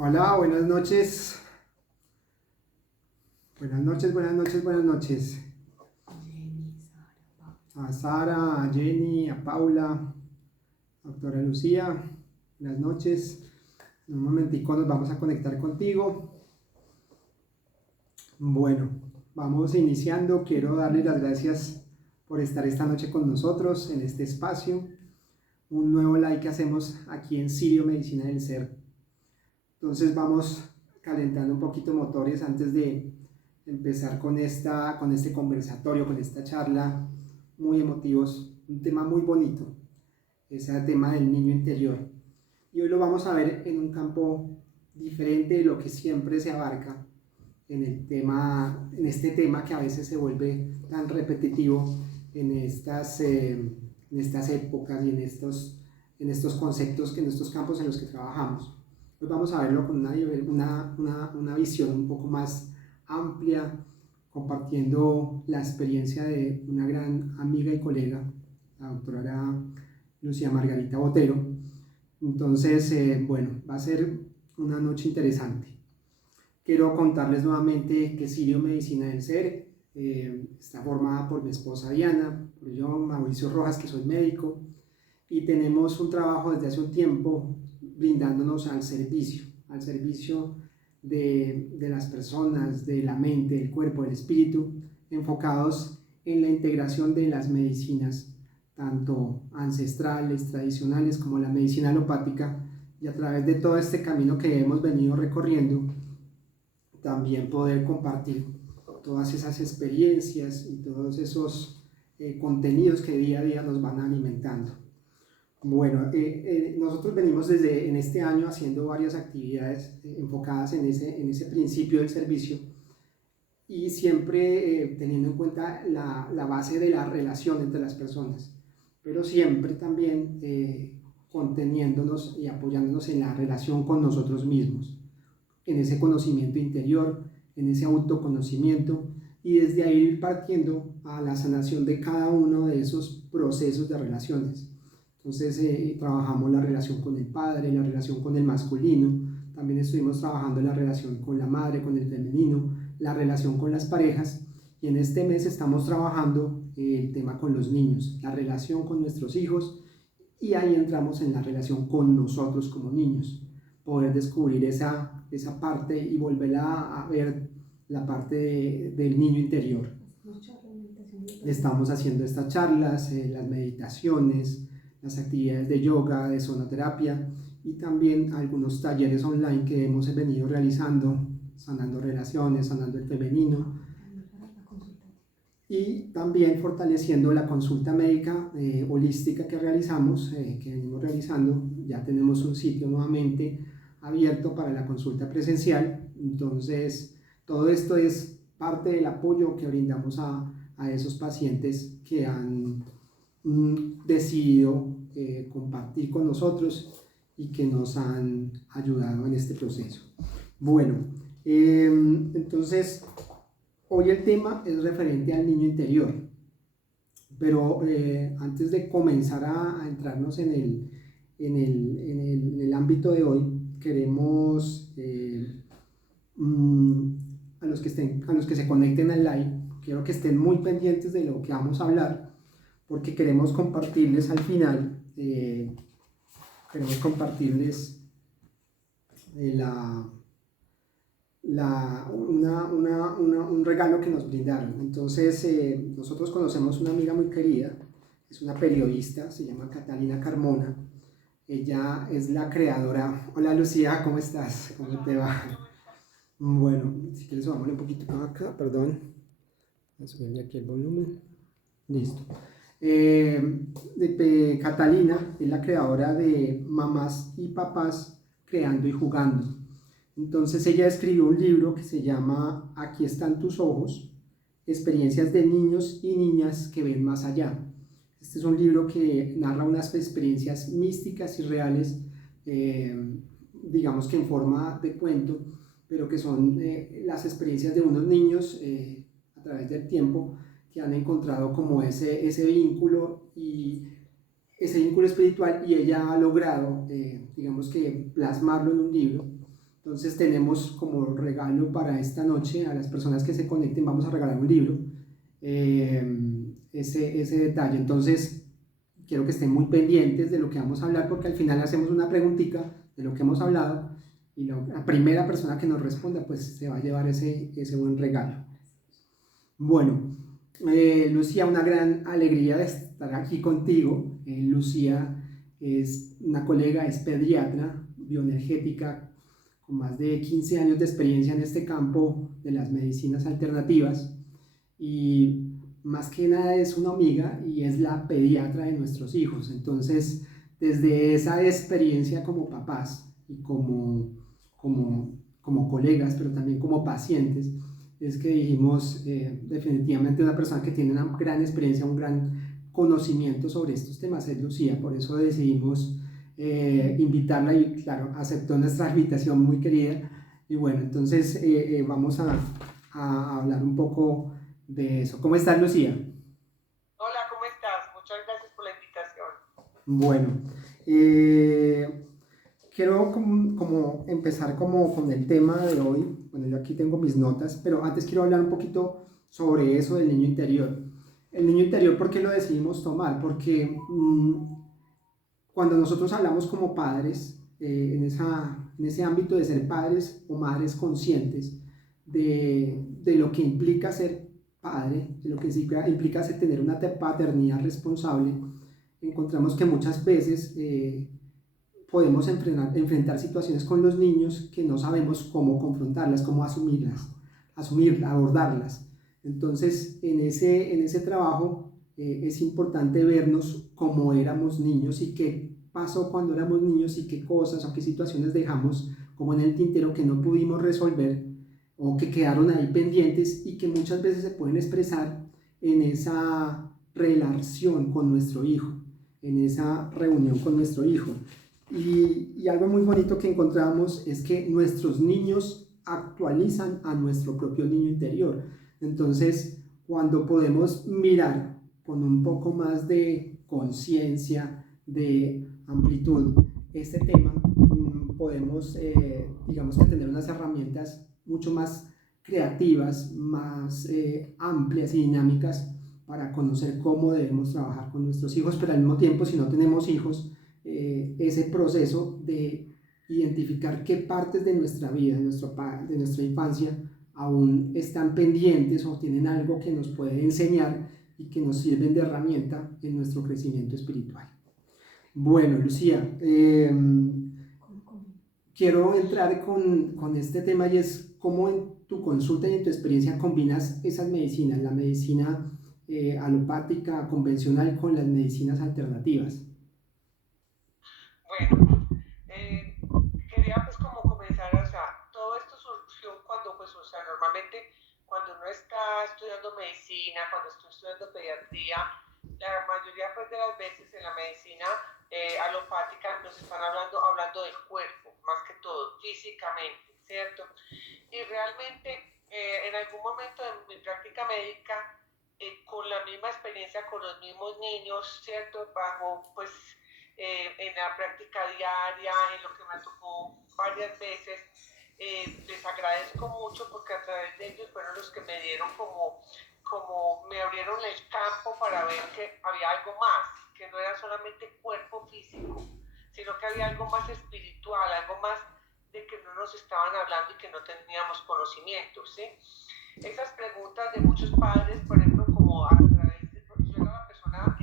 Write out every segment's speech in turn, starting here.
Hola, buenas noches. Buenas noches, buenas noches, buenas noches. A Sara, a Jenny, a Paula, a doctora Lucía, buenas noches. En un momentico nos vamos a conectar contigo. Bueno, vamos iniciando. Quiero darles las gracias por estar esta noche con nosotros en este espacio. Un nuevo live que hacemos aquí en Sirio Medicina del Ser. Entonces vamos calentando un poquito motores antes de empezar con este conversatorio, con esta charla, muy emotivos, un tema muy bonito, ese tema del niño interior. Y hoy lo vamos a ver en un campo diferente de lo que siempre se abarca en este tema que a veces se vuelve tan repetitivo en estas épocas y en estos conceptos, en estos campos en los que trabajamos. Hoy vamos a verlo con una visión un poco más amplia, compartiendo la experiencia de una gran amiga y colega, la doctora Lucía Margarita Botero. Entonces, bueno, va a ser una noche interesante. Quiero contarles nuevamente que Sirio Medicina del Ser está formada por mi esposa Diana, por yo, Mauricio Rojas, que soy médico, y tenemos un trabajo desde hace un tiempo brindándonos al servicio de las personas, de la mente, del cuerpo, del espíritu, enfocados en la integración de las medicinas, tanto ancestrales, tradicionales, como la medicina alopática, y a través de todo este camino que hemos venido recorriendo, también poder compartir todas esas experiencias y todos esos contenidos que día a día nos van alimentando. Bueno, nosotros venimos en este año haciendo varias actividades enfocadas en ese principio del servicio y siempre teniendo en cuenta la base de la relación entre las personas, pero siempre también conteniéndonos y apoyándonos en la relación con nosotros mismos, en ese conocimiento interior, en ese autoconocimiento, y desde ahí ir partiendo a la sanación de cada uno de esos procesos de relaciones. Entonces trabajamos la relación con el padre, la relación con el masculino, también estuvimos trabajando la relación con la madre, con el femenino, la relación con las parejas, y en este mes estamos trabajando el tema con los niños, la relación con nuestros hijos, y ahí entramos en la relación con nosotros como niños, poder descubrir esa parte y volverla a ver la parte del niño interior. Estamos haciendo estas charlas, las meditaciones, las actividades de yoga, de sonoterapia y también algunos talleres online que hemos venido realizando, sanando relaciones, sanando el femenino, y también fortaleciendo la consulta médica holística que realizamos, que venimos realizando. Ya tenemos un sitio nuevamente abierto para la consulta presencial. Entonces todo esto es parte del apoyo que brindamos a esos pacientes que han decidido compartir con nosotros y que nos han ayudado en este proceso. Bueno, entonces hoy el tema es referente al niño interior, pero antes de comenzar a entrarnos en el ámbito de hoy, queremos a los que se conecten al live, quiero que estén muy pendientes de lo que vamos a hablar, porque queremos compartirles al final, un regalo que nos brindaron. Entonces nosotros conocemos una amiga muy querida, es una periodista, se llama Catalina Carmona. Ella es la creadora. Hola Lucía, ¿cómo estás? ¿Cómo te va? Bueno, si quieres subámosle un poquito acá, perdón. Voy a subirle aquí el volumen. Listo. Catalina es la creadora de Mamás y Papás Creando y Jugando. Entonces ella escribió un libro que se llama Aquí están tus ojos, experiencias de niños y niñas que ven más allá. Este es un libro que narra unas experiencias místicas y reales digamos que en forma de cuento, pero que son las experiencias de unos niños a través del tiempo que han encontrado como ese vínculo y ese vínculo espiritual, y ella ha logrado, digamos que, plasmarlo en un libro. Entonces tenemos como regalo para esta noche a las personas que se conecten, vamos a regalar un libro, ese detalle. Entonces quiero que estén muy pendientes de lo que vamos a hablar, porque al final hacemos una preguntita de lo que hemos hablado y la primera persona que nos responda pues se va a llevar ese buen regalo. Bueno, Lucía, una gran alegría de estar aquí contigo. Lucía es una colega, es pediatra bioenergética con más de 15 años de experiencia en este campo de las medicinas alternativas, y más que nada es una amiga y es la pediatra de nuestros hijos. Entonces, desde esa experiencia como papás y como colegas, pero también como pacientes, es que dijimos, definitivamente una persona que tiene una gran experiencia, un gran conocimiento sobre estos temas es Lucía. Por eso decidimos invitarla, y claro, aceptó nuestra invitación, muy querida. Y bueno, entonces vamos a hablar un poco de eso. ¿Cómo estás, Lucía? Hola, ¿cómo estás? Muchas gracias por la invitación. Bueno, quiero como empezar como con el tema de hoy. Bueno, yo aquí tengo mis notas, pero antes quiero hablar un poquito sobre eso del niño interior. El niño interior, ¿por qué lo decidimos tomar? Porque cuando nosotros hablamos como padres, en ese ámbito de ser padres o madres conscientes de lo que implica ser padre, de lo que implica ser, tener una paternidad responsable, encontramos que muchas veces podemos enfrentar situaciones con los niños que no sabemos cómo confrontarlas, cómo asumirlas, abordarlas. Entonces, en ese trabajo es importante vernos como éramos niños y qué pasó cuando éramos niños y qué cosas o qué situaciones dejamos como en el tintero que no pudimos resolver o que quedaron ahí pendientes y que muchas veces se pueden expresar en esa relación con nuestro hijo, en esa reunión con nuestro hijo. Y algo muy bonito que encontramos es que nuestros niños actualizan a nuestro propio niño interior. Entonces, cuando podemos mirar con un poco más de conciencia, de amplitud, este tema, podemos, digamos que tener unas herramientas mucho más creativas, más amplias y dinámicas para conocer cómo debemos trabajar con nuestros hijos, pero al mismo tiempo, si no tenemos hijos, ese proceso de identificar qué partes de nuestra vida, de nuestra infancia, aún están pendientes o tienen algo que nos puede enseñar y que nos sirven de herramienta en nuestro crecimiento espiritual. Bueno, Lucía, quiero entrar con este tema, y es cómo en tu consulta y en tu experiencia combinas esas medicinas, la medicina alopática convencional con las medicinas alternativas. Bueno, eh, quería pues como comenzar, o sea, todo esto surgió cuando pues, o sea, normalmente cuando uno está estudiando medicina, cuando estoy estudiando pediatría, la mayoría pues de las veces en la medicina alopática nos están hablando del cuerpo, más que todo, físicamente, ¿cierto? Y realmente en algún momento de mi práctica médica, con la misma experiencia con los mismos niños, ¿cierto? Bajo, pues, en la práctica diaria, en lo que me tocó varias veces, les agradezco mucho porque a través de ellos fueron los que me dieron como me abrieron el campo para ver que había algo más, que no era solamente cuerpo físico, sino que había algo más espiritual, algo más de que no nos estaban hablando y que no teníamos conocimiento, ¿sí? Esas preguntas de muchos padres, por ejemplo, como a través de, yo era la persona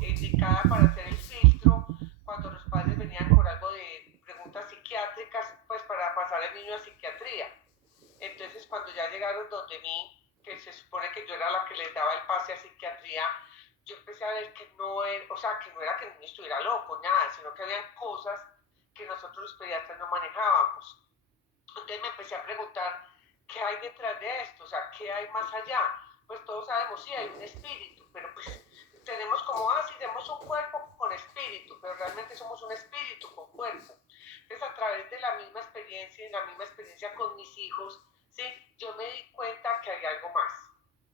indicada para hacer el filtro cuando los padres venían con algo de preguntas psiquiátricas, pues para pasar el niño a psiquiatría. Entonces, cuando ya llegaron donde mí, que se supone que yo era la que les daba el pase a psiquiatría, yo empecé a ver que no era, o sea, que no era que el niño estuviera loco, nada, sino que había cosas que nosotros los pediatras no manejábamos. Entonces me empecé a preguntar, ¿qué hay detrás de esto? O sea, ¿qué hay más allá? Pues todos sabemos, sí, hay un espíritu, pero pues tenemos como, sí, tenemos un cuerpo con espíritu, pero realmente somos un espíritu con cuerpo. través de la misma experiencia y la misma experiencia con mis hijos, ¿sí? Yo me di cuenta que había algo más,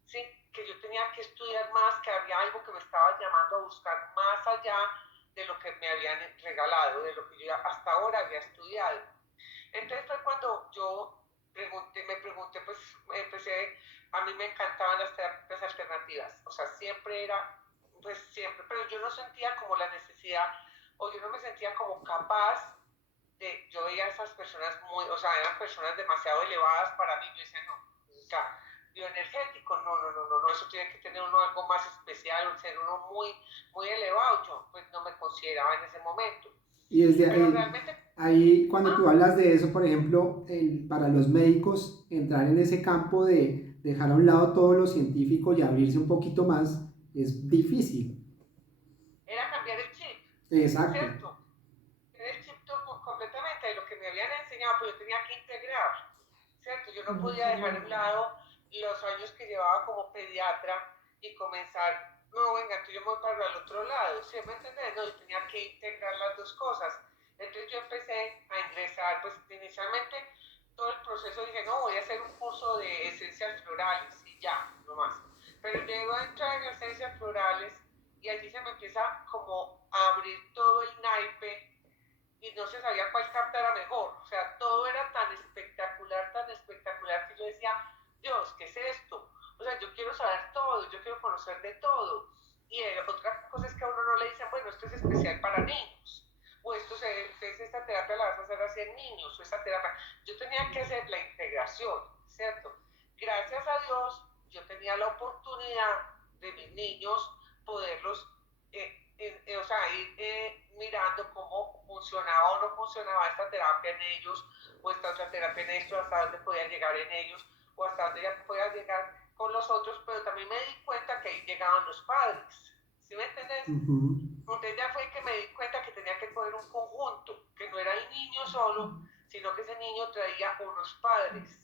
¿sí? Que yo tenía que estudiar más, que había algo que me estaba llamando a buscar más allá de lo que me habían regalado, de lo que yo hasta ahora había estudiado. Entonces fue cuando yo me pregunté, pues empecé, a mí me encantaban las terapias alternativas, o sea, siempre era, pues siempre, pero yo no sentía como la necesidad, o yo no me sentía como capaz yo veía a esas personas muy, o sea, eran personas demasiado elevadas para mí, yo decía, no, o sea, bioenergético, no, eso tiene que tener uno algo más especial, ser uno muy, muy elevado, yo pues no me consideraba en ese momento, Y desde pero realmente, ahí cuando tú ah, hablas de eso, por ejemplo, para los médicos, entrar en ese campo de dejar a un lado todo lo científico y abrirse un poquito más, es difícil. era cambiar el chip, Exacto. ¿cierto? El chip completamente de lo que me habían enseñado, pero yo tenía que integrar, ¿cierto? Yo no podía dejar a un lado los años que llevaba como pediatra y comenzar, no, venga, entonces yo me voy para el otro lado, ¿sí me entendés? No, yo tenía que integrar las dos cosas. Entonces yo empecé a ingresar, pues inicialmente todo el proceso dije, no, voy a hacer un curso de esencias florales y ya, no más. Pero llego a entrar en esencias florales y allí se me empieza como a abrir todo el naipe y no se sabía cuál carta era mejor. O sea, todo era tan espectacular que yo decía, Dios, ¿qué es esto? O sea, yo quiero saber todo, yo quiero conocer de todo. Y otra cosa es que a uno no le dicen, bueno, esto es especial para niños. O esta terapia la vas a hacer así en niños, o esta terapia. Yo tenía que hacer la integración, ¿cierto? Gracias a Dios, yo tenía la oportunidad de mis niños poderlos o sea, ir mirando cómo funcionaba o no funcionaba esta terapia en ellos, o esta otra terapia en esto, hasta dónde podían llegar en ellos, o hasta dónde ya podían llegar con los otros, pero también me di cuenta que ahí llegaban los padres, ¿sí me entendés? Ujú. Entonces ya fue que me di cuenta que tenía que coger un conjunto, que no era el niño solo, sino que ese niño traía unos padres,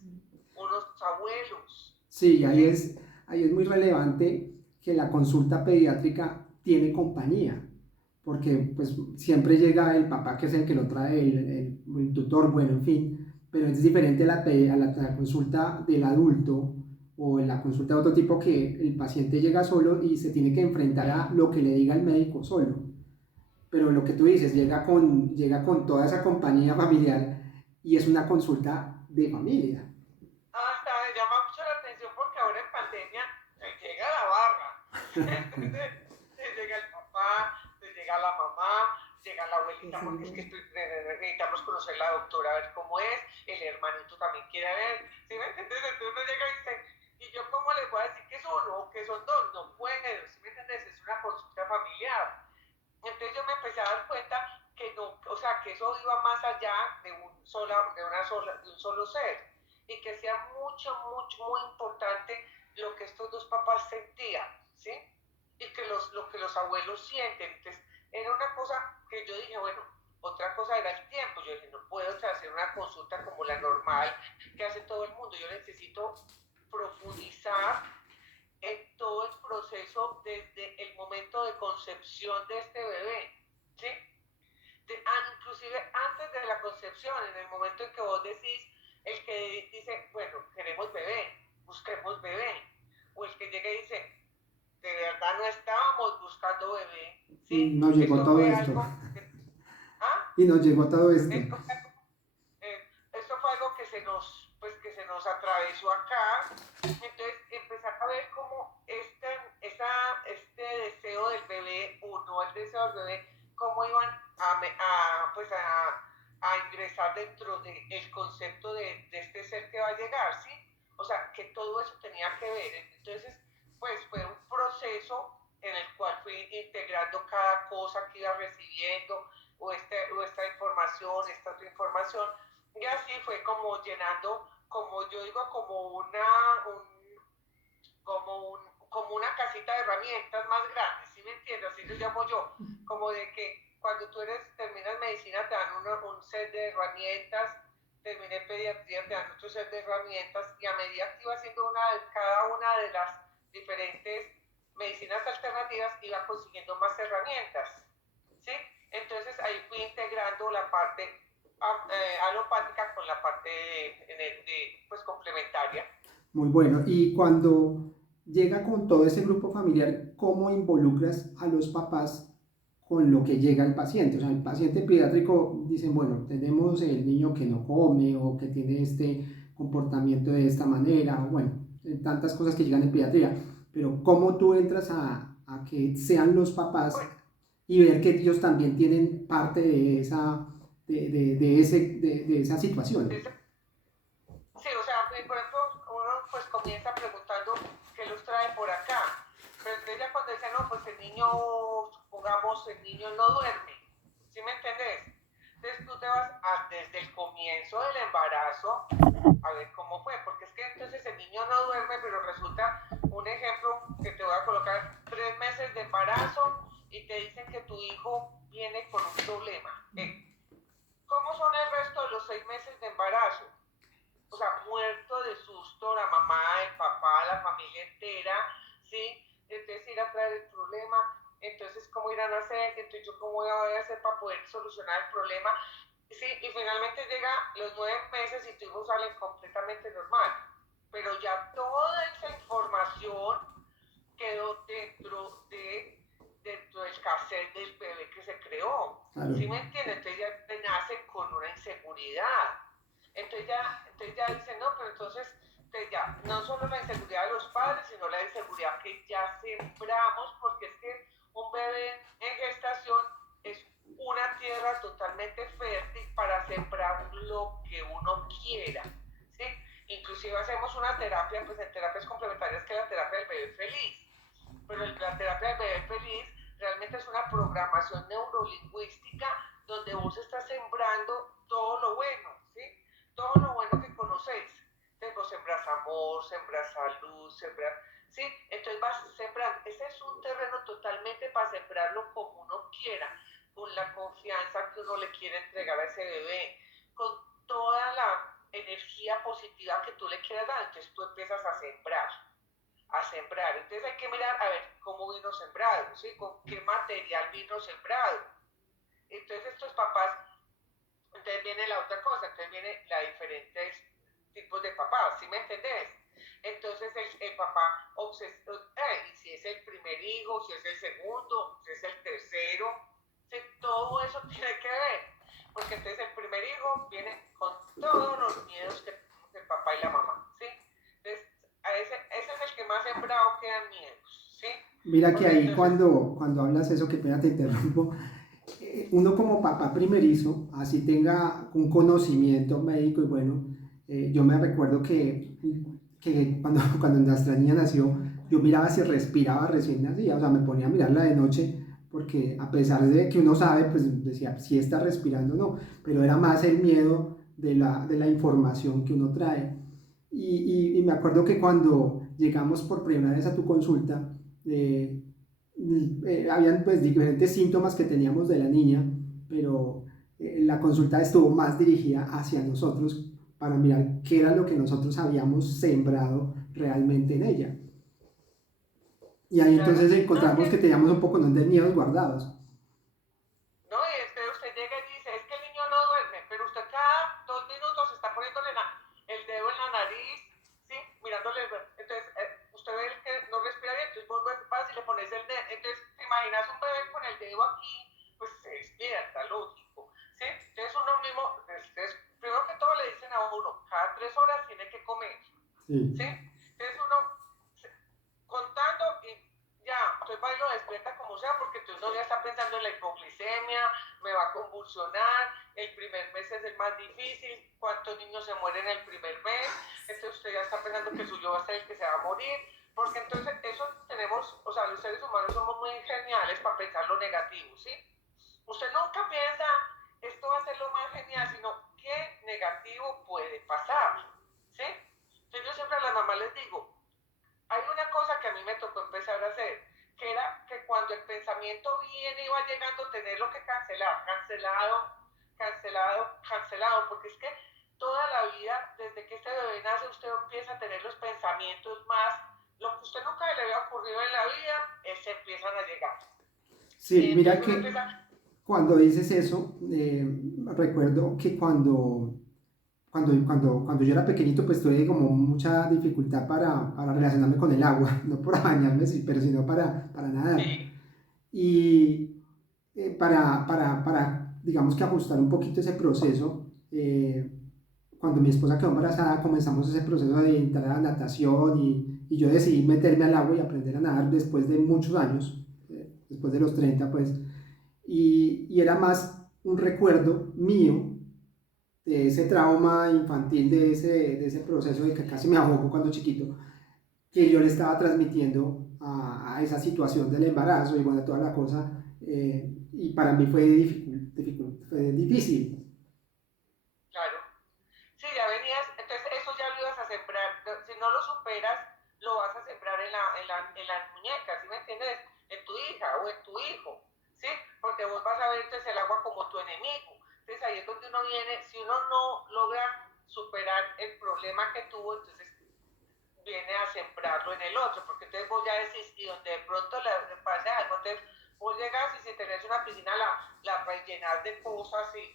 unos abuelos, Sí, ¿sí? ahí es muy relevante que la consulta pediátrica tiene compañía, porque pues siempre llega el papá que es el que lo trae, el tutor, bueno, en fin, pero es diferente a la consulta del adulto o en la consulta de otro tipo que el paciente llega solo y se tiene que enfrentar a lo que le diga el médico solo. Pero lo que tú dices, llega con toda esa compañía familiar y es una consulta de familia. Hasta me llama mucho la atención porque ahora en pandemia llega la barra. Entonces, llega el papá, llega la mamá, llega la abuelita porque es que necesitamos conocer a la doctora a ver cómo es, el hermanito también quiere ver, ¿sí me entiendes? Entonces uno llega y dice, ¿y yo cómo les voy a decir que son uno o que son dos? No puedo, ¿sí me entiendes? Es una consulta familiar. Entonces yo me empecé a dar cuenta que no, o sea, que eso iba más allá de un solo ser y que sea muy importante lo que estos dos papás sentían, ¿sí? Y que lo que los abuelos sienten. Entonces, era una cosa que yo dije, bueno, otra cosa era el tiempo. Yo dije, no puedo hacer una consulta como la normal que hace todo el mundo. Yo necesito profundizar en todo el proceso desde el momento de concepción de este bebé, ¿sí? Inclusive antes de la concepción, en el momento en que vos decís, el que dice, bueno, queremos bebé, busquemos bebé, o el que llega y dice, de verdad no estábamos buscando bebé, Y ¿sí? nos llegó Esto todo fue esto. algo, ¿ah? Y nos llegó todo esto. Esto, esto fue algo que que se nos atravesó acá, entonces empezar a ver cómo este deseo del bebé, uno, el deseo del bebé, cómo iban a ingresar dentro del concepto de este ser que va a llegar, ¿sí? O sea, que todo eso tenía que ver. Entonces, pues fue un proceso en el cual fui integrando cada cosa que iba recibiendo, o esta información, esta otra información, y así fue como llenando, como yo digo, como una casita de herramientas más grande, ¿sí me entiendes? Así lo llamo yo, como de que cuando terminas medicina te dan un set de herramientas, terminé pediatría, te dan otro set de herramientas, y a medida que iba haciendo cada una de las diferentes medicinas alternativas, iba consiguiendo más herramientas, ¿sí? Entonces ahí fui integrando la parte alopática con la parte pues, complementaria. Muy bueno. Y cuando llega con todo ese grupo familiar, ¿cómo involucras a los papás con lo que llega al paciente? O sea, el paciente pediátrico dice, bueno, tenemos el niño que no come o que tiene este comportamiento de esta manera, bueno, tantas cosas que llegan en pediatría, pero ¿cómo tú entras a que sean los papás Bueno, y ver que ellos también tienen parte de esa, de esa situación? sí, o sea, por ejemplo, uno pues comienza preguntando qué los trae por acá, pero entonces ya cuando dice, no, pues el niño, supongamos, el niño no duerme, ¿sí me entendés? Entonces tú te vas desde el comienzo del embarazo a ver cómo fue, porque es que entonces el niño no duerme, pero resulta un ejemplo que te voy a colocar, 3 meses de embarazo y te dicen que tu hijo viene con un problema. ¿Cómo son el resto de los 6 meses de embarazo? O sea, muerto de susto la mamá, el papá, la familia entera, ¿sí? Entonces ir a traer el problema, entonces cómo irán a hacer, entonces yo cómo voy a hacer para poder solucionar el problema, ¿sí? Y finalmente llega los 9 meses y tu hijo sale completamente normal, pero ya toda esa información quedó dentro del cassette del bebé que se creó, Claro. ¿sí me entiendes? Entonces ya nace con una inseguridad. Entonces ya dicen, no, pero entonces ya, no solo la inseguridad de los padres, sino la inseguridad que ya sembramos, porque es que un bebé en gestación es una tierra totalmente fértil para sembrar lo que uno quiera, ¿sí? Inclusive hacemos una terapia, pues en terapias complementarias, que es la terapia del bebé feliz, pero la terapia del bebé feliz realmente es una programación neurolingüística donde vos estás sembrando todo lo bueno, ¿sí? Todo lo bueno que conocéis. Entonces vos sembras amor, sembras salud, sembras, ¿sí? Entonces vas sembrando. Ese es un terreno totalmente para sembrarlo como uno quiera, con la confianza que uno le quiere entregar a ese bebé, con toda la energía positiva que tú le quieras dar. Entonces tú empiezas a sembrar. Entonces hay que mirar a ver cómo vino sembrado, ¿sí? Con qué material vino sembrado. Entonces estos papás, entonces viene la otra cosa, entonces viene la diferentes tipos de papás, ¿sí me entendés? Entonces el papá y si es el primer hijo, si es el segundo, si es el tercero, ¿sí? Todo eso tiene que ver, porque entonces el primer hijo viene con todos los miedos que tenemos el papá y la mamá, ¿sí? Entonces ese es el que más sembrado quedan miedos, ¿sí? Mira que Porque ahí entonces, cuando hablas eso, que pena te interrumpo, uno como papá primerizo, así tenga un conocimiento médico y bueno, yo me recuerdo que cuando nuestra niña nació, yo miraba si respiraba recién nacida, o sea, me ponía a mirarla de noche, porque a pesar de que uno sabe, pues decía si está respirando o no, pero era más el miedo de la información que uno trae. Y me acuerdo que cuando llegamos por primera vez a tu consulta, eh, habían pues diferentes síntomas que teníamos de la niña, pero la consulta estuvo más dirigida hacia nosotros para mirar qué era lo que nosotros habíamos sembrado realmente en ella. Y ahí claro, entonces no es encontramos que que teníamos un poco de miedos guardados. no, y es que usted llega y dice, es que el niño no duerme, pero usted cada 2 minutos está poniéndole el dedo en la nariz, ¿sí? Mirándole, entonces usted ve el que no respira bien, entonces vos vas y le pones el dedo, entonces te imaginas un bebé con el dedo aquí, pues se despierta, lógico, ¿sí? Entonces uno mismo, primero que todo le dicen a uno, cada 3 horas tiene que comer, Sí, ¿sí? Entonces uno contando y ya, entonces va y lo despierta como sea, porque entonces uno ya está pensando en la hipoglicemia, me va a convulsionar, el primer mes es el más difícil, cuántos niños se mueren el primer mes, entonces usted ya está pensando que el suyo va a ser el que se va a morir, porque entonces eso tenemos, o sea, los seres humanos somos muy geniales para pensar lo negativo, ¿sí? Usted nunca piensa, esto va a ser lo más genial, sino qué negativo puede pasar, ¿sí? Entonces yo siempre a las mamás les digo, hay una cosa que a mí me tocó empezar a hacer, que era que cuando el pensamiento viene y va llegando, tenerlo que cancelar, cancelado, cancelado, cancelado, porque es que toda la vida, desde que este bebé nace, usted empieza a tener los pensamientos más, lo que usted nunca le había ocurrido en la vida, se empiezan a llegar. sí, mira Entonces uno que empieza, Cuando dices eso, recuerdo que cuando yo era pequeñito, pues tuve como mucha dificultad para relacionarme con el agua, no para bañarme, pero sino para nadar. Sí, Y digamos que ajustar un poquito ese proceso, cuando mi esposa quedó embarazada, comenzamos ese proceso de entrar a la natación y yo decidí meterme al agua y aprender a nadar después de muchos años, después de los 30 pues, y era más un recuerdo mío de ese trauma infantil, de ese proceso de que casi me ahogo cuando chiquito, que yo le estaba transmitiendo a esa situación del embarazo y bueno, toda la cosa, y para mí fue difícil. claro. Sí, ya venías, entonces eso ya lo ibas a sembrar, si no lo superas, lo vas a sembrar en las muñecas, ¿sí me entiendes? En tu hija o en tu hijo, ¿sí? Porque vos vas a ver entonces el agua como tu enemigo. Entonces ahí es donde uno viene, si uno no logra superar el problema que tuvo, entonces viene a sembrarlo en el otro, porque entonces vos ya decís, y donde de pronto le pase algo, entonces vos llegas y si tenés una piscina la rellenas de cosas y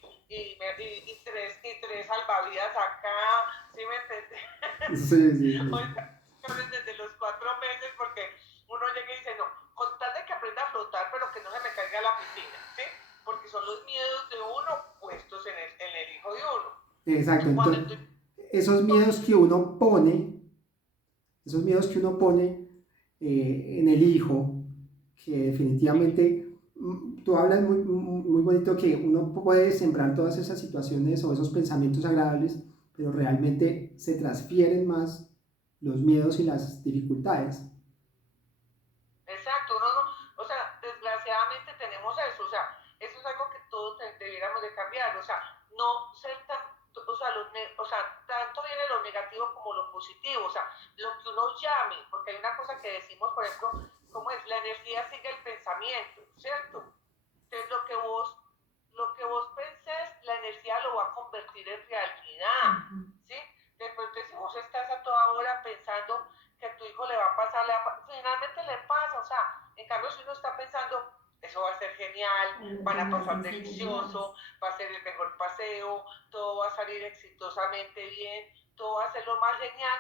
tres salvavidas acá, ¿sí me entendés? Sí, sí, O sí. sea, desde los 4 meses, porque uno llega y dice, no, con tal de que aprenda a flotar, pero que no se me caiga la piscina, ¿sí? Porque son los miedos de uno puestos en el hijo de uno. Exacto, Cuando entonces tú, esos miedos que uno pone, esos miedos que uno pone en el hijo, que definitivamente tú hablas muy bonito que uno puede sembrar todas esas situaciones o esos pensamientos agradables, pero realmente se transfieren más los miedos y las dificultades. exacto, uno no, o sea, desgraciadamente tenemos eso, o sea, eso es algo que todos debiéramos de cambiar, o sea, no ser tan, o sea, o sea, tanto viene lo negativo como lo positivo, o sea, lo que uno llame, porque hay una cosa que decimos, por ejemplo, ¿cómo es? La energía sigue el pensamiento, ¿cierto? Entonces lo que vos pensés, la energía lo va a convertir en realidad, ¿sí? Entonces si vos estás a toda hora pensando que a tu hijo le va a pasar, finalmente le pasa, o sea, en cambio si uno está pensando, eso va a ser genial, van a pasar delicioso, va a ser el mejor paseo, todo va a salir exitosamente bien, todo va a ser lo más genial,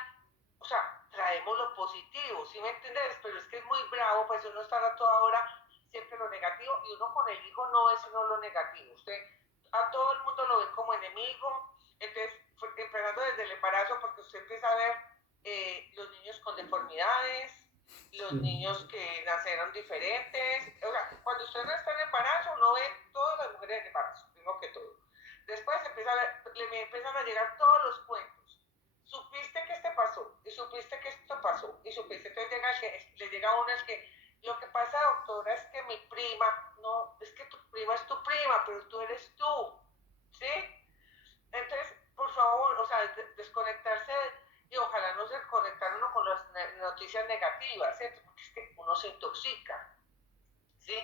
o sea, traemos lo positivo, ¿sí me entiendes? Pero es que es muy bravo, pues uno está a toda hora siempre lo negativo y uno con el hijo no es sino lo negativo. Usted a todo el mundo lo ve como enemigo, entonces empezando desde el embarazo porque usted empieza a ver los niños con deformidades, los Sí. niños que nacieron diferentes, o sea, cuando usted no está en embarazo uno ve todas las mujeres en embarazo, primero que todo. Después empieza a ver, le empiezan a llegar todos los cuentos. Supiste que este pasó, y supiste que esto pasó, y supiste, entonces le llega a uno el que lo que pasa, doctora, es que mi prima, no, es que tu prima es tu prima, pero tú eres tú, ¿sí? Entonces, por favor, o sea, desconectarse y ojalá no se conectar uno con las noticias negativas, ¿cierto? Porque es que uno se intoxica, ¿sí?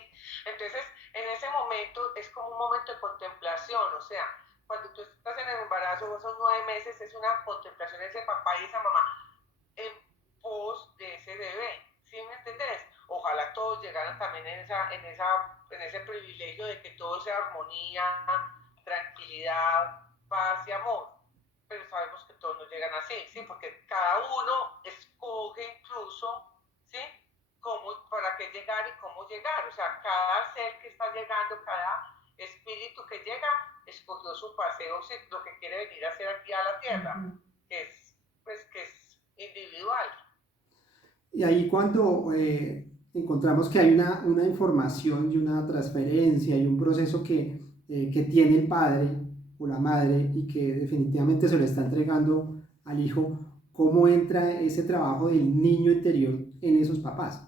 Entonces, en ese momento es como un momento de contemplación, o sea, cuando tú estás en el embarazo, esos 9 meses es una contemplación de ese papá y esa mamá en pos de ese bebé, ¿sí me entendés? Ojalá todos llegaran también en ese privilegio de que todo sea armonía, tranquilidad, paz y amor. Pero sabemos que todos no llegan así, ¿sí? Porque cada uno escoge incluso, ¿sí? Para qué llegar y cómo llegar. O sea, cada ser que está llegando, cada espíritu que llega, escogió su paseo, ¿sí? Lo que quiere venir a hacer aquí a la tierra, que es individual. Y ahí cuando encontramos que hay una información y una transferencia y un proceso que tiene el padre o la madre y que definitivamente se lo está entregando al hijo, ¿cómo entra ese trabajo del niño interior en esos papás?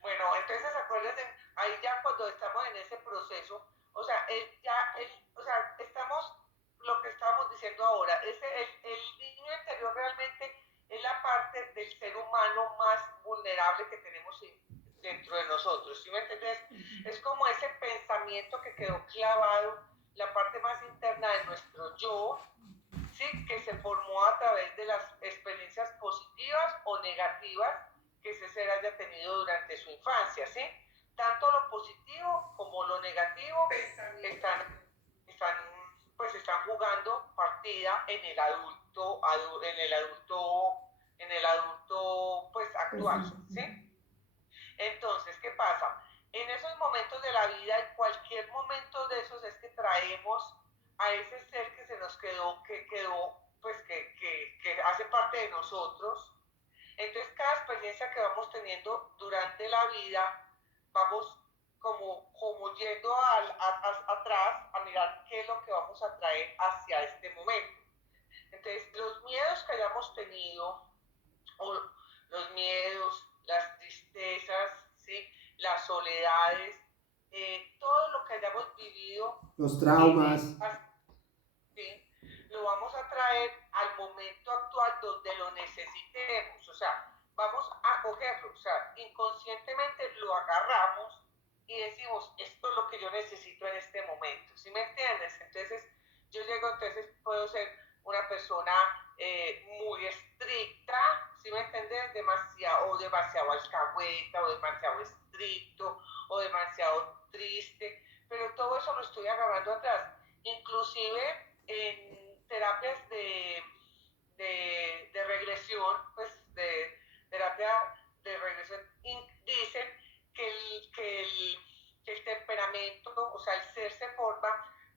Bueno, entonces acuérdense, ahí ya cuando estamos en ese proceso, o sea, o sea, lo que estamos diciendo ahora, el niño interior realmente es la parte del ser humano más vulnerable que tenemos dentro de nosotros, ¿sí me entendés? Es como ese pensamiento que quedó clavado, la parte más interna de nuestro yo, ¿sí? Que se formó a través de las experiencias positivas o negativas que ese ser haya tenido durante su infancia, ¿sí? Tanto lo positivo como lo negativo partida en el adulto, en el adulto pues actual, ¿sí? Entonces, ¿qué pasa? En esos momentos de la vida, en cualquier momento de esos es que traemos a ese ser que se nos quedó, pues que hace parte de nosotros. Entonces, cada experiencia que vamos teniendo durante la vida, vamos como yendo atrás a mirar qué es lo que vamos a traer hacia este momento. Entonces, los miedos que hayamos tenido, o los miedos, las tristezas, ¿sí? Las soledades, todo lo que hayamos vivido, los traumas. ¿sí? Lo vamos a traer al momento actual donde lo necesitemos, o sea, vamos a cogerlo, o sea, inconscientemente lo agarramos y decimos, esto es lo que yo necesito en este momento, ¿sí me entiendes? Entonces, yo llego, entonces puedo ser una persona muy estricta, ¿sí me entiendes? Demasiado alcahueta, o demasiado estricto, o demasiado triste, pero todo eso lo estoy agarrando atrás. Inclusive en terapias de regresión, pues de terapia de regresión, dicen que el temperamento, o sea, el ser se forma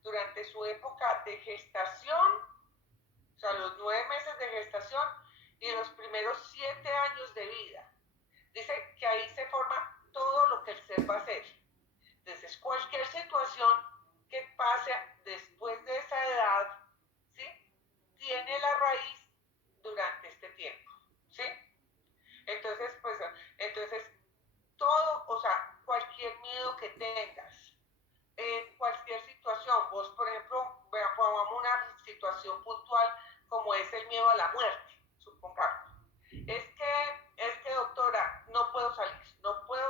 durante su época de gestación, o sea, los 9 meses de gestación y los primeros 7 años de vida. Dice que ahí se forma todo lo que el ser va a hacer. Entonces, cualquier situación que pase después de esa edad, ¿sí? Tiene la raíz durante este tiempo, ¿sí? Entonces, pues, entonces, todo, o sea, cualquier miedo que tengas, en cualquier situación, vos, por ejemplo, pongamos una situación puntual como es el miedo a la muerte, supongamos. Es que, doctora, no puedo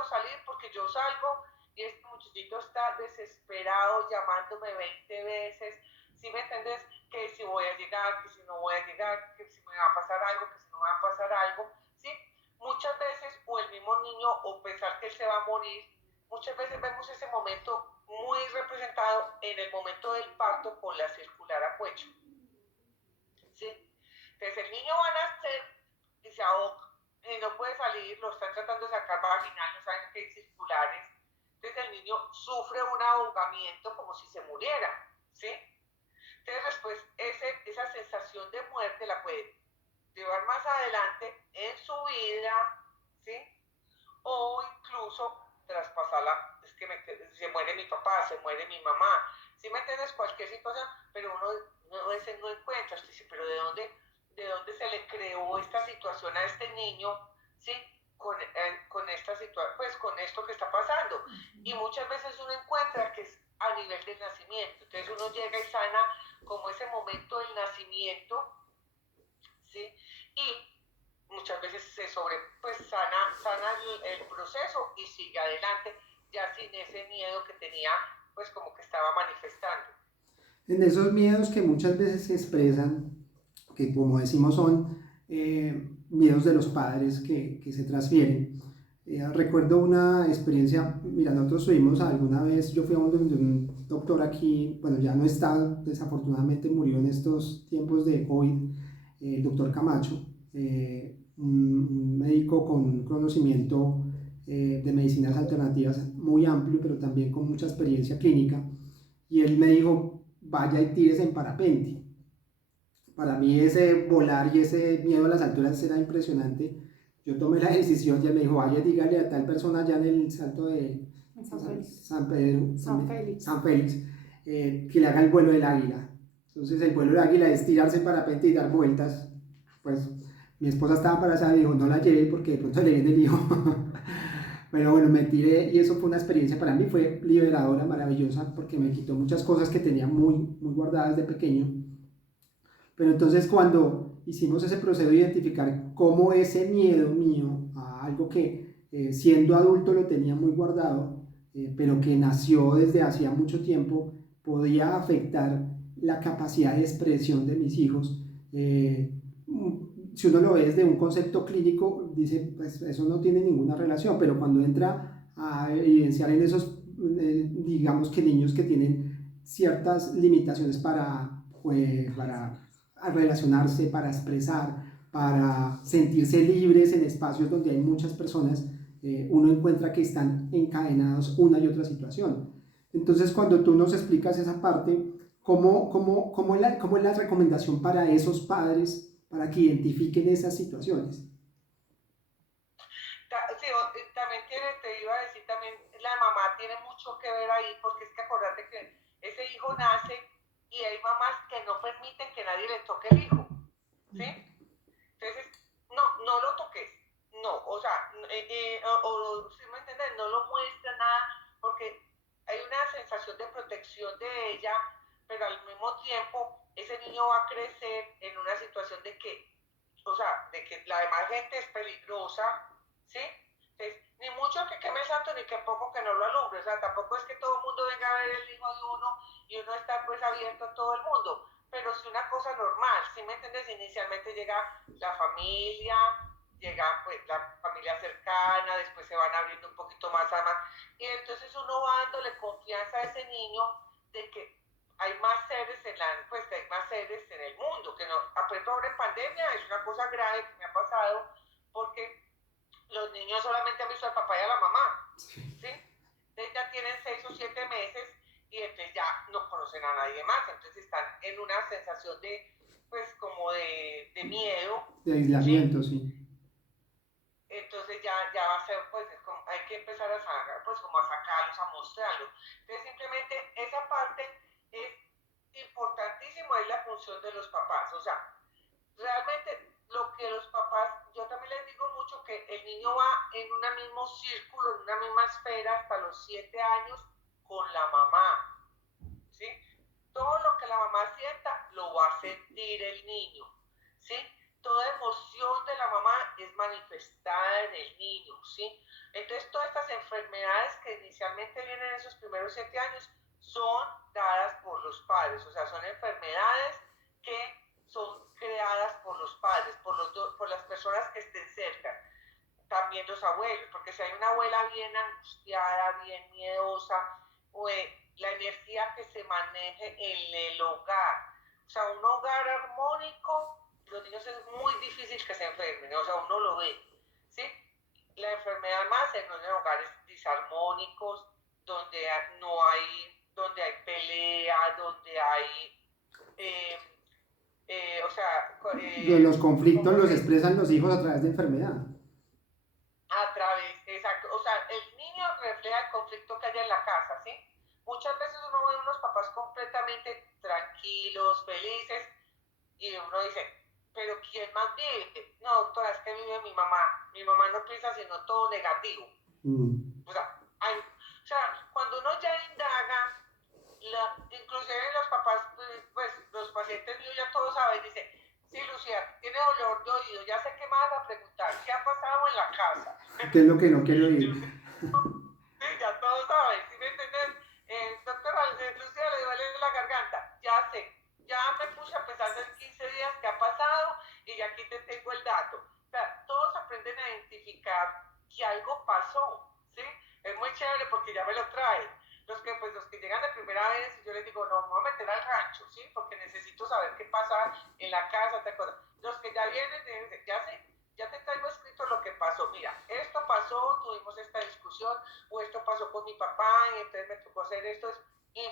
salir porque yo salgo y este muchachito está desesperado llamándome 20 veces, ¿sí me entendés? Que si voy a llegar, que si no voy a llegar, que si me va a pasar algo, que si no me va a pasar algo, ¿sí? Muchas veces, o el mismo niño, o pensar que él se va a morir, muchas veces vemos ese momento muy representado en el momento del parto con la circular a cuello, ¿sí? Entonces el niño va a nacer y se ahoga, y no puede salir, lo están tratando de sacar vaginal, no saben que hay circulares. Entonces el niño sufre un ahogamiento como si se muriera, ¿sí? Entonces después esa sensación de muerte la puede llevar más adelante en su vida, ¿sí? O incluso traspasarla, es que se muere mi papá, se muere mi mamá, ¿sí me entiendes? Cualquier situación, pero uno a veces no encuentra, usted dice, pero ¿de dónde se le creó esta situación a este niño, ¿sí? Con esta situación, pues con esto que está pasando. Y muchas veces uno encuentra que es a nivel del nacimiento, entonces uno llega y sana como ese momento del nacimiento, ¿sí? Y muchas veces pues sana el proceso y sigue adelante, ya sin ese miedo que tenía, pues como que estaba manifestando. En esos miedos que muchas veces se expresan, que como decimos son miedos de los padres que se transfieren. Recuerdo una experiencia, mira, nosotros fuimos alguna vez, yo fui a un doctor aquí, bueno, ya no está, desafortunadamente murió en estos tiempos de COVID, el doctor Camacho, un médico con un conocimiento de medicinas alternativas muy amplio, pero también con mucha experiencia clínica, y él me dijo, vaya y tírese en parapente. Para mí ese volar y ese miedo a las alturas era impresionante. Yo tomé la decisión y él me dijo, vaya, dígale a tal persona allá en el salto de San Félix, que le haga el vuelo del águila. Entonces el vuelo del águila es tirarse en parapente y dar vueltas. Pues mi esposa estaba embarazada y dijo, no la lleve porque de pronto le viene el hijo. Pero bueno, me tiré y eso fue una experiencia para mí, fue liberadora, maravillosa, porque me quitó muchas cosas que tenía muy, muy guardadas de pequeño. Pero entonces cuando hicimos ese proceso de identificar cómo ese miedo mío a algo que siendo adulto lo tenía muy guardado, pero que nació desde hacía mucho tiempo, podía afectar la capacidad de expresión de mis hijos. Si uno lo ve desde un concepto clínico, dice, pues eso no tiene ninguna relación, pero cuando entra a evidenciar en esos, digamos que niños que tienen ciertas limitaciones para a relacionarse, para expresar, para sentirse libres en espacios donde hay muchas personas, uno encuentra que están encadenados una y otra situación. Entonces, cuando tú nos explicas esa parte, ¿cómo es la recomendación para esos padres para que identifiquen esas situaciones? Sí, también te iba a decir también, la mamá tiene mucho que ver ahí, porque es que acordate que ese hijo nace y hay mamás que no permiten que nadie le toque el hijo, ¿sí? Entonces, no lo toques, no, o sea, si me entiendes, no lo muestra nada, porque hay una sensación de protección de ella, pero al mismo tiempo ese niño va a crecer en una situación de que, o sea, de que la demás gente es peligrosa, ¿sí? Entonces, ni mucho que queme el santo, ni que poco que no lo alumbre, o sea, tampoco es que todo el mundo venga a ver el hijo de uno y uno está pues abierto a todo el mundo, pero sí una cosa normal, ¿sí me entiendes? Inicialmente llega la familia, llega pues la familia cercana, después se van abriendo un poquito más a más, y entonces uno va dándole confianza a ese niño de que hay más seres pues hay más seres en el mundo, que no, por ejemplo ahora en pandemia es una cosa grave que me ha pasado, porque los niños solamente han visto al papá y a la mamá, ¿sí? Entonces ya tienen 6 o 7 meses y entonces ya no conocen a nadie más, entonces están en una sensación de, pues como de miedo, De ¿sí? aislamiento, sí. Entonces ya va a ser, pues como, hay que empezar a sacar, pues como a sacarlos, a mostrarlos. Entonces simplemente esa parte es importantísimo, es la función de los papás, o sea, realmente lo que los papás, yo también les digo mucho que el niño va en un mismo círculo, en una misma esfera hasta los 7 años con la mamá, ¿sí? Todo lo que la mamá sienta lo va a sentir el niño, ¿sí? Toda emoción de la mamá es manifestada en el niño, ¿sí? Entonces todas estas enfermedades que inicialmente vienen en esos primeros 7 años son dadas por los padres, o sea, son enfermedades que son creadas por los padres, por las personas que estén cerca, también los abuelos, porque si hay una abuela bien angustiada, bien miedosa, o la energía que se maneje en el hogar, o sea, un hogar armónico, los niños es muy difícil que se enfermen, o sea, uno lo ve, ¿sí? La enfermedad más en los hogares disarmónicos, donde donde hay pelea, donde hay, eh, o sea, Los conflictos ¿cómo los se expresan los hijos a través de enfermedad. a través, exacto, o sea, el niño refleja el conflicto que hay en la casa, ¿sí? Muchas veces uno ve unos papás completamente tranquilos, felices, y uno dice, pero ¿quién más vive? No, doctora, es que vive mi mamá no piensa sino todo negativo. Mm. O sea, cuando uno ya indaga, inclusive los papás, pues los pacientes míos ya todos saben, dicen, sí, Lucía, tiene dolor de oído, ya sé qué más vas a preguntar, ¿qué ha pasado en la casa? ¿Qué es lo que no quiero Yo, oír? sí, ya todos saben, ¿sí me entiendes? Doctora, Lucía, le duele la garganta, ya sé, ya me puse a pensar en 15 días que ha pasado y ya aquí te tengo el dato. O sea, todos aprenden a identificar que algo pasó, ¿sí? Es muy chévere porque ya me lo traen. Los que llegan de primera vez, yo les digo, no, me voy a meter al rancho, ¿sí? Porque necesito saber qué pasa en la casa, te acuerdas. Los que ya vienen, ya sé, ya te traigo escrito lo que pasó. Mira, esto pasó, tuvimos esta discusión, o esto pasó con mi papá, y entonces me tocó hacer esto, y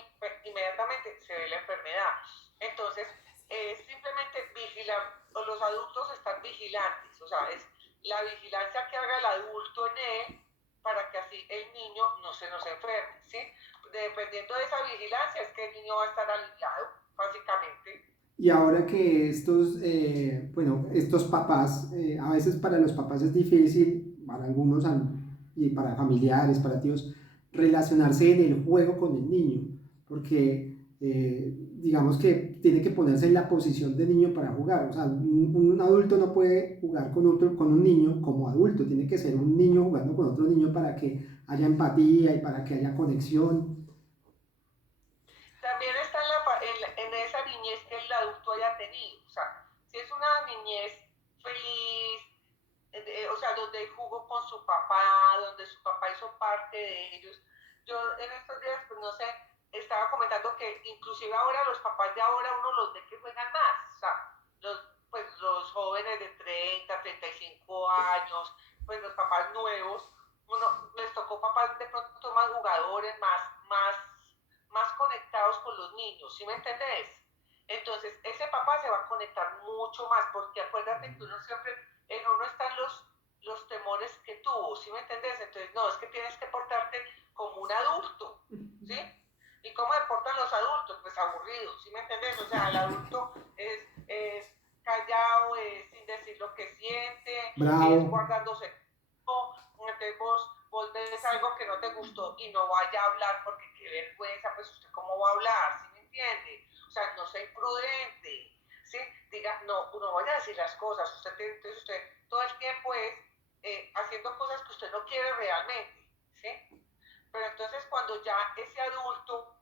inmediatamente se ve la enfermedad. Entonces, simplemente vigilar, los adultos están vigilantes, o sea, es la vigilancia que haga el adulto en él para que así el niño no se nos enferme, ¿sí? Dependiendo de esa vigilancia es que el niño va a estar aliviado, básicamente. Y ahora que bueno, estos papás, a veces para los papás es difícil, para algunos y para familiares, para tíos, relacionarse en el juego con el niño, porque digamos que tiene que ponerse en la posición de niño para jugar. O sea, un adulto no puede jugar con un niño como adulto, tiene que ser un niño jugando con otro niño para que haya empatía y para que haya conexión. También está en esa niñez que el adulto haya tenido. O sea, si es una niñez feliz, o sea, donde jugó con su papá, donde su papá hizo parte de ellos. Yo en estos días, pues no sé, estaba comentando que inclusive ahora los papás de ahora uno los ve que juegan más. O sea, los, pues, los jóvenes de 30, 35 años, pues los papás nuevos, les tocó papás de pronto más jugadores, más conectados con los niños, ¿sí me entendés? Entonces, ese papá se va a conectar mucho más, porque acuérdate que uno siempre, en uno están los temores que tuvo, ¿sí me entendés? Entonces, no, es que tienes que portarte como un adulto, ¿sí? ¿Y cómo se portan los adultos? Pues aburridos, ¿sí me entendés? O sea, el adulto es callado, es sin decir lo que siente, es Bravo. guardándose. Entonces vos ves algo que no te gustó y no vaya a hablar porque qué vergüenza, pues usted cómo va a hablar, ¿sí me entiende? O sea, no sea imprudente, ¿sí? Diga, no vaya a decir las cosas, entonces usted todo el tiempo es haciendo cosas que usted no quiere realmente, ¿sí? Pero entonces cuando ya ese adulto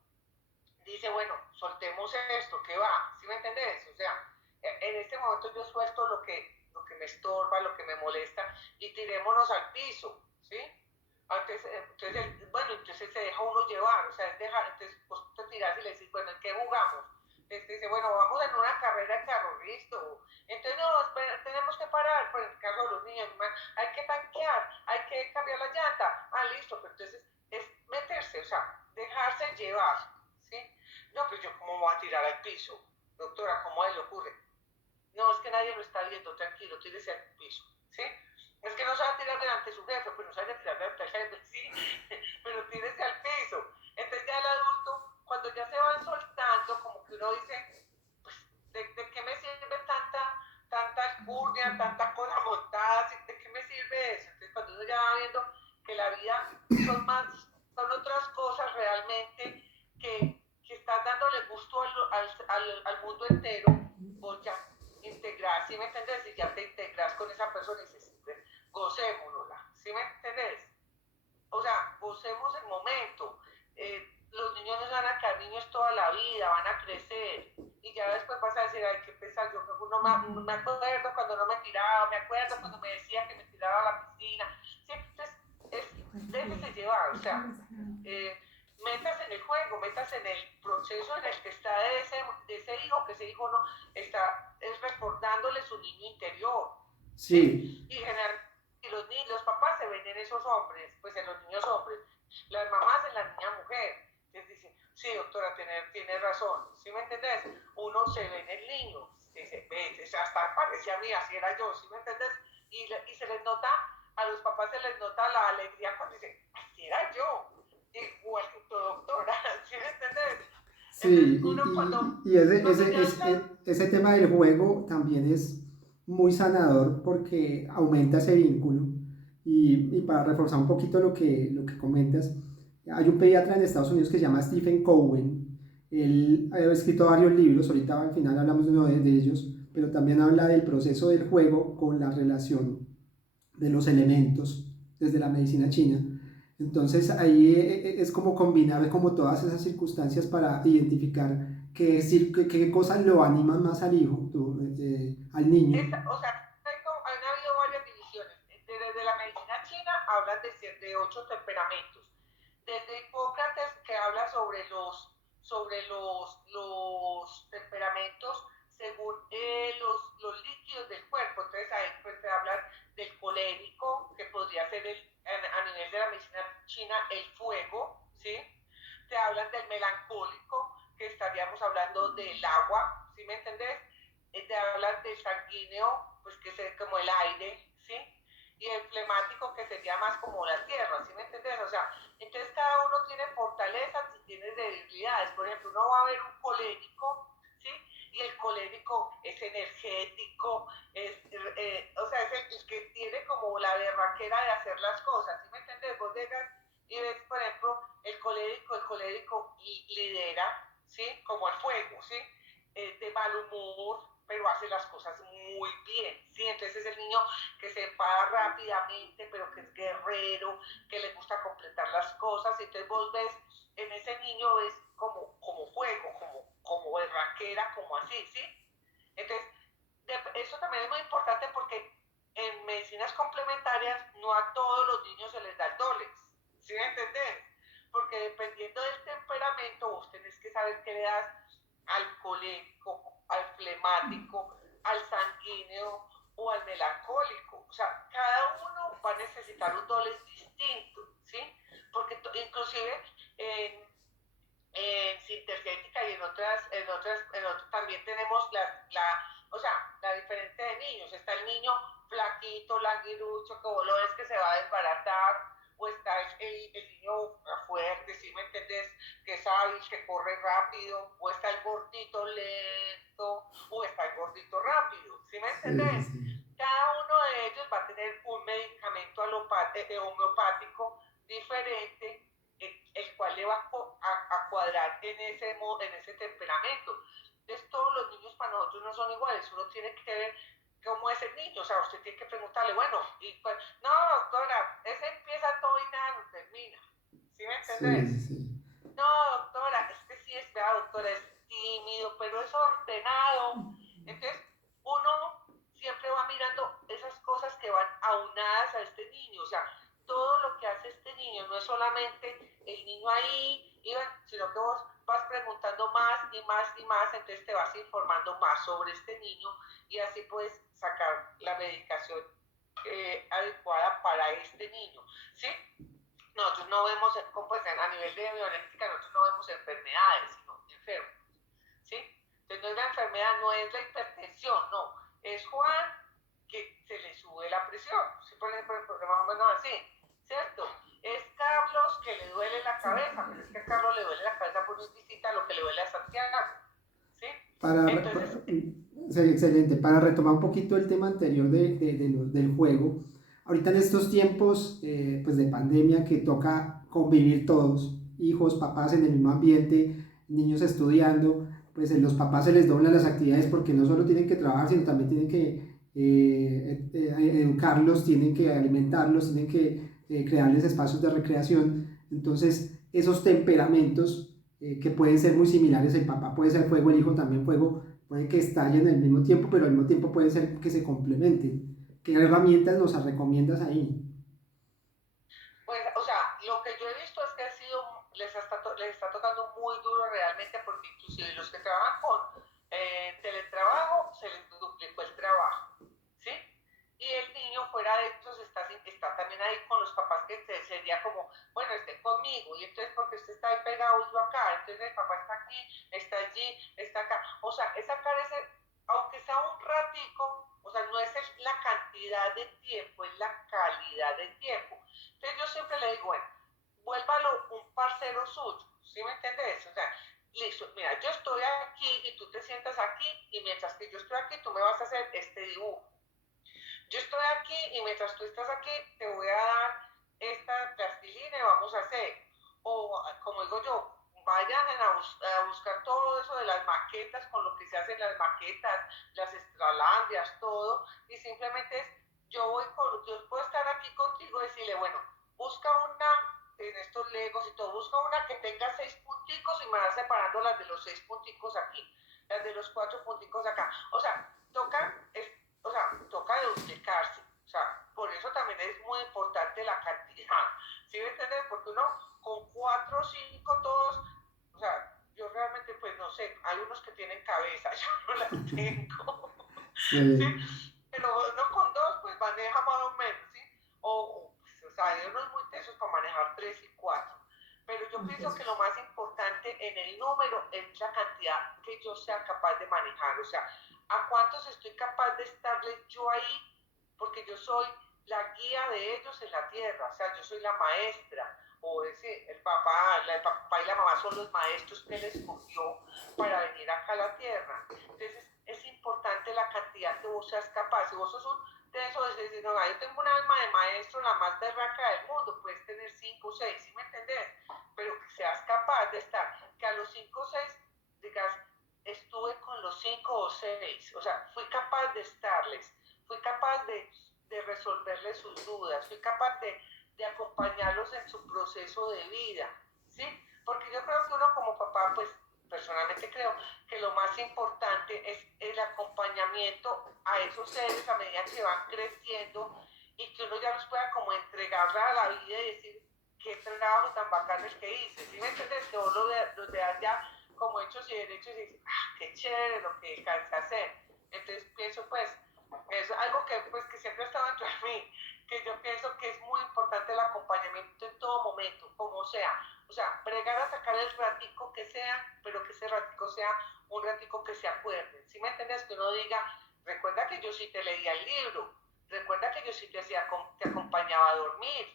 dice, bueno, soltemos esto, ¿qué va? ¿Sí me entendés? O sea, en este momento yo suelto lo que me estorba, lo que me molesta y tirémonos al piso, ¿sí? Entonces, bueno, entonces se deja uno llevar, o sea, es dejar, entonces vos te tirás y le decís, bueno, ¿en qué jugamos? Dice, bueno, vamos en una carrera de carro, listo. Entonces, no, espera, tenemos que parar, por el caso de los niños, hay que tanquear, hay que cambiar la llanta. Ah, listo, pero entonces es meterse, o sea, dejarse llevar, ¿sí? No, pues yo cómo voy a tirar al piso, doctora, ¿cómo a él le ocurre? No, es que nadie lo está viendo, tranquilo, tírese al piso, ¿sí? Es que no se va a tirar delante de su jefe, pues no se vaya a tirar delante del jefe, ¿sí? Pero tírese al piso. Entonces ya el adulto, cuando ya se van soltando, como que uno dice, pues, ¿de qué me sirve tanta alcurnia, tanta cosa montada? ¿De qué me sirve eso? Entonces cuando uno ya va viendo que la vida son otras cosas realmente que están dándole gusto al mundo entero, vos ya integrar, ¿sí me entendés? Y ya te integras con esa persona y dices, gocémonosla, ¿sí me entendés? O sea, gocemos el momento. Los niños no van a quedar niños toda la vida, van a crecer. Y ya después vas a decir, ay, qué pesar, yo no me acuerdo cuando no me tiraba, me acuerdo cuando me decía que me tiraba a la piscina. ¿Sí? Entonces, déjese llevar, o sea, eh, metas en el juego, metas en el proceso en el que está de ese hijo, que ese hijo no está es recordándole su niño interior, ¿sí? Sí, Y generalmente los papás se ven en esos hombres, pues en los niños hombres, las mamás en la niña mujer. Entonces dicen, sí, doctora, tiene razón, ¿sí me entendés? Uno se ve en el niño, dice, hasta parecía a mí, así era yo, ¿sí me entendés? Y se les nota, a los papás se les nota la alegría cuando dicen, así era yo, igual que tu doctora, ¿sí me entendés? Entonces sí, uno y cuando ya está. ese tema del juego también es muy sanador porque aumenta ese vínculo. Y para reforzar un poquito lo que comentas, hay un pediatra en Estados Unidos que se llama Stephen Cohen. Él ha escrito varios libros, ahorita al final hablamos de uno de ellos, pero también habla del proceso del juego con la relación de los elementos desde la medicina china. Entonces ahí es como combinar como todas esas circunstancias para identificar qué cosas lo animan más al hijo, al niño. O sea, han habido varias divisiones. Desde la medicina china hablan de 8 temperamentos. Desde Hipócrates, que habla sobre los temperamentos según los líquidos del cuerpo. Entonces ahí pues te hablan del colérico, que podría ser a nivel de la medicina china el fuego, ¿sí? Te hablan del melancólico, que estaríamos hablando del agua, ¿sí me entendés? Te hablan del sanguíneo, pues que es como el aire, ¿sí? Y el flemático, que sería más como la tierra, ¿sí me entendés? O sea, entonces cada uno tiene fortalezas y tiene debilidades. Por ejemplo, uno va a ver un colérico, ¿sí? Y el colérico es energético, o sea, es el que tiene como la berraquera de hacer las cosas, ¿sí me entendés? Vos llegas y ves, por ejemplo, el colérico lidera, ¿sí? Como el fuego, ¿sí? De mal humor, pero hace las cosas muy bien, ¿sí? Entonces es el niño que se enfada rápidamente, pero que es guerrero, que le gusta completar las cosas, y entonces vos ves, en ese niño ves como fuego, como berraquera, como así, ¿sí? Entonces, eso también es muy importante porque en medicinas complementarias no a todos los niños se les da el Dolex, ¿sí me entendés? Porque dependiendo del temperamento, vos tenés que saber qué le das al colérico, al flemático, al sanguíneo o al melancólico. O sea, cada uno va a necesitar un doble distinto, ¿sí? Porque inclusive en sintergética y en otras también tenemos o sea, la diferencia de niños. Está el niño flaquito, languirucho, que vos lo ves que se va a desbaratar, o está el niño fuerte, ¿sí me entendés? Que es hábil, que corre rápido, o está el gordito lento, o está el gordito rápido, ¿sí me Sí, sí, entendés? sí. Cada uno de ellos va a tener un medicamento homeopático diferente, el cual le va a cuadrar en ese temperamento. Entonces todos los niños para nosotros no son iguales, uno tiene que ver cómo es el niño, o sea, usted tiene que preguntarle, bueno, y pues, no, doctora, ese empieza todo y nada no termina, ¿sí me Sí, entendés? sí, sí. No, doctora, este sí es, vea, doctora, es tímido, pero es ordenado. Entonces, uno siempre va mirando esas cosas que van aunadas a este niño. O sea, todo lo que hace este niño no es solamente el niño ahí, sino que vos vas preguntando más y más y más, entonces te vas informando más sobre este niño y así puedes sacar la medicación adecuada para este niño. ¿Sí? Nosotros no vemos, pues, a nivel de biogenética, nosotros no vemos enfermedades, sino enfermos, ¿sí? Entonces, no es la enfermedad, no es la hipertensión, no, es Juan que se le sube la presión, ¿sí? Por ejemplo, más o menos así, ¿cierto? Es Carlos que le duele la cabeza, pero es que a Carlos le duele la cabeza por muy distinta a lo que le duele a Santiago, ¿sí? Para, Entonces, sí, excelente. Para retomar un poquito el tema anterior del juego, ahorita en estos tiempos pues de pandemia que toca convivir todos, hijos, papás en el mismo ambiente, niños estudiando, pues a los papás se les doblan las actividades porque no solo tienen que trabajar, sino también tienen que educarlos, tienen que alimentarlos, tienen que crearles espacios de recreación. Entonces, esos temperamentos que pueden ser muy similares, el papá puede ser fuego, el hijo también fuego, puede que estallen al mismo tiempo, pero al mismo tiempo puede ser que se complementen. ¿Qué herramientas nos recomiendas ahí? pues, o sea, lo que yo he visto es que les está tocando muy duro realmente, porque inclusive los que trabajan con teletrabajo se les duplicó el trabajo, ¿sí? Y el niño fuera de estos está también ahí con los papás, que sería como, bueno, esté conmigo, y entonces porque usted está ahí pegado y yo acá, entonces el papá está aquí, está allí, está acá. O sea, es sacar ese, aunque sea un ratico, o sea, no es la cantidad de tiempo, es la calidad de tiempo. Entonces yo siempre le digo, bueno, vuélvalo un parcero suyo, ¿sí me entendés? O sea, listo, mira, yo estoy aquí y tú te sientas aquí, y mientras que yo estoy aquí, tú me vas a hacer este dibujo. Yo estoy aquí y mientras tú estás aquí, te voy a dar esta plastilina y vamos a hacer. O, como digo yo, vayan a buscar todo eso de las maquetas, con lo que se hacen las maquetas, las estralandias, todo, y simplemente es, yo puedo estar aquí contigo y decirle, bueno, busca una en estos legos y todo, busca una que tenga 6 punticos y me vas separando las de los 6 punticos aquí, las de los 4 punticos acá. O sea, toca duplicarse. O sea, por eso también es muy importante la cantidad. ¿Sí me entiendes? Porque uno con 4 o 5 todos, o sea, yo realmente pues no sé, hay unos que tienen cabeza, yo no la tengo. ¿Sí? Sí, Pero uno con dos pues maneja más o menos, ¿sí? Pues, o sea, hay unos muy tesos para manejar 3 y 4. Pero yo pienso que lo más importante en el número es la cantidad que yo sea capaz de manejar. O sea, ¿a cuántos estoy capaz de estarles yo ahí? Porque yo soy la guía de ellos en la tierra. O sea, yo soy la maestra. O ese, el papá y la mamá son los maestros que él escogió para venir acá a la tierra. Entonces, es importante la cantidad que vos seas capaz. Si vos sos de eso, de decir, no, yo tengo una alma de maestro, la más berraca del mundo, puedes tener 5 o 6, ¿sí me entendés? Pero que seas capaz de estar, que a los 5 o 6 digas, estuve con los 5 o 6, o sea, fui capaz de estarles, fui capaz de resolverles sus dudas, fui capaz de acompañarlos en su proceso de vida, ¿sí? Porque yo creo que uno como papá, pues personalmente creo que lo más importante es el acompañamiento a esos seres a medida que van creciendo, y que uno ya los pueda como entregarla a la vida y decir, qué trabajo tan bacano el que hice, ¿sí me entiendes? Que vos los veas ya como hechos y derechos y dices, ah, qué chévere lo que alcancé a hacer. Entonces pienso pues, es algo que pues que siempre ha estado dentro de mí, que yo pienso que es muy importante el acompañamiento en todo momento, como sea. O sea, bregar a sacar el ratico que sea, pero que ese ratico sea un ratico que se acuerden. ¿Sí me entiendes? Que uno diga, recuerda que yo sí te leía el libro, recuerda que yo sí te acompañaba a dormir,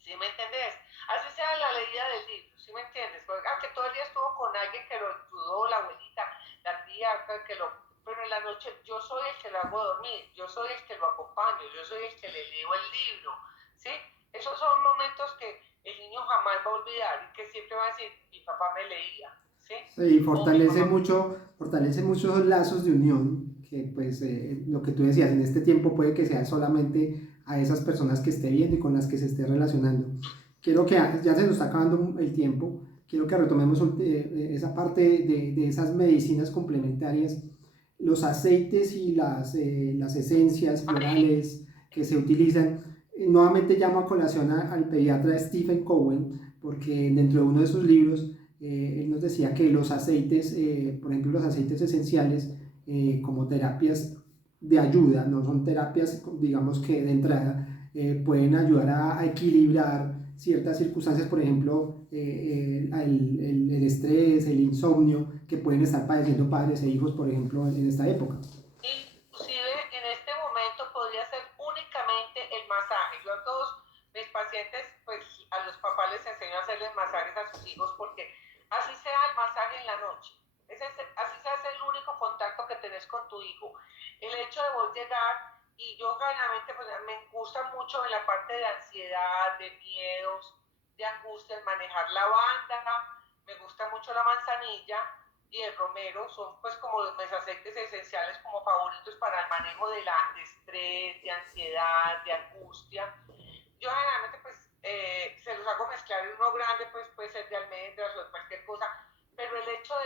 ¿sí me entendés? Así sea la leída del libro, ¿sí me entiendes? Porque, que todo el día estuvo con alguien que lo ayudó, la abuelita, la tía, que lo... Pero en la noche yo soy el que lo hago dormir, yo soy el que lo acompaño, yo soy el que le leo el libro, ¿sí? Esos son momentos que el niño jamás va a olvidar y que siempre va a decir, mi papá me leía, ¿sí? Sí, O mi mamá... fortalece mucho los lazos de unión, que pues lo que tú decías, en este tiempo puede que sea solamente a esas personas que esté viendo y con las que se esté relacionando. Quiero que, ya se nos está acabando el tiempo, quiero que retomemos esa parte de esas medicinas complementarias, los aceites y las esencias florales que se utilizan. Nuevamente llamo a colación al pediatra Stephen Cohen, porque dentro de uno de sus libros él nos decía que los aceites, por ejemplo los aceites esenciales, como terapias de ayuda, no son terapias digamos que de entrada, pueden ayudar a equilibrar ciertas circunstancias, por ejemplo el estrés, el insomnio que pueden estar padeciendo padres e hijos, por ejemplo, en esta época. Inclusive en este momento podría ser únicamente el masaje. Yo a todos mis pacientes, pues a los papás les enseño a hacerles masajes a sus hijos porque así sea el masaje en la noche. Así sea es el único contacto que tenés con tu hijo. El hecho de vos llegar y yo generalmente pues, me gusta mucho en la parte de ansiedad, de miedos, de angustia, manejar la banda, me gusta mucho la manzanilla y el romero son pues como mis aceites esenciales como favoritos para el manejo de estrés, de ansiedad, de angustia. Yo generalmente pues se los hago mezclar en uno grande, pues puede ser de almendras o de cualquier cosa, pero el hecho del